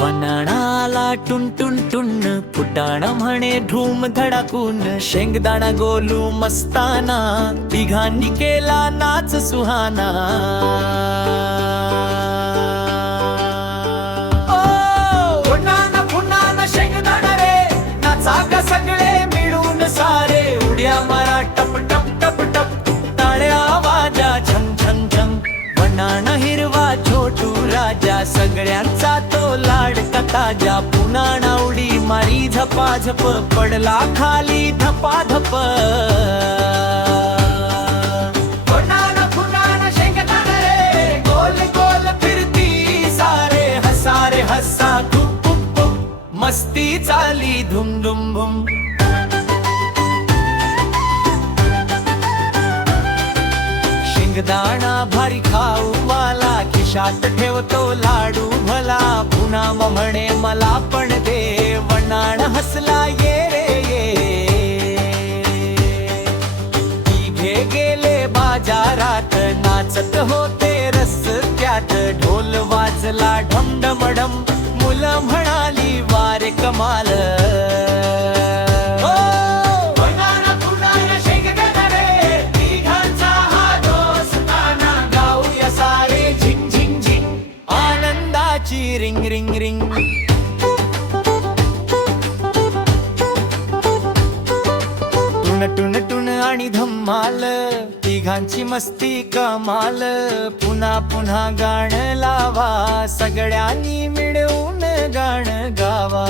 वनाळाला टुन टुन टुन फुटाण म्हणे धूम धडाकून शेंगदाणा गोलू मस्ताना तिघांनी केला नाच सुहाना सगळे मिळून सारे उड्या मारा टप टप टप टप टाळ्या वाजा झम झम झम वनाण हिरवा छोटू राजा सगळ्यांचा तो लाडका ताजा पुन्हा उडी मारी झपाझप पडला खाली धपाधप गोल गोल फिरती सारे हसारे हसा मस्ती चाली धुम धुम भुम शेंगदाणा भारी खाऊ वाला खिशात ठेवतो लाडू भला पुन्हा म्हणे मला पण दे वनाण हसला ये रे ये तिघे गेले बाजारात नाचत होते रस्त्यात ढोल वाजला ढमढमढम मुलं म्हणाली वारे कमाल आनंदाची रिंग रिंग रिंग टुन टुन टुन आणि धम्माल तिघांची मस्ती कमाल पुन्हा पुन्हा गाणं लावा सगळ्यांनी मिळून गाणं गावा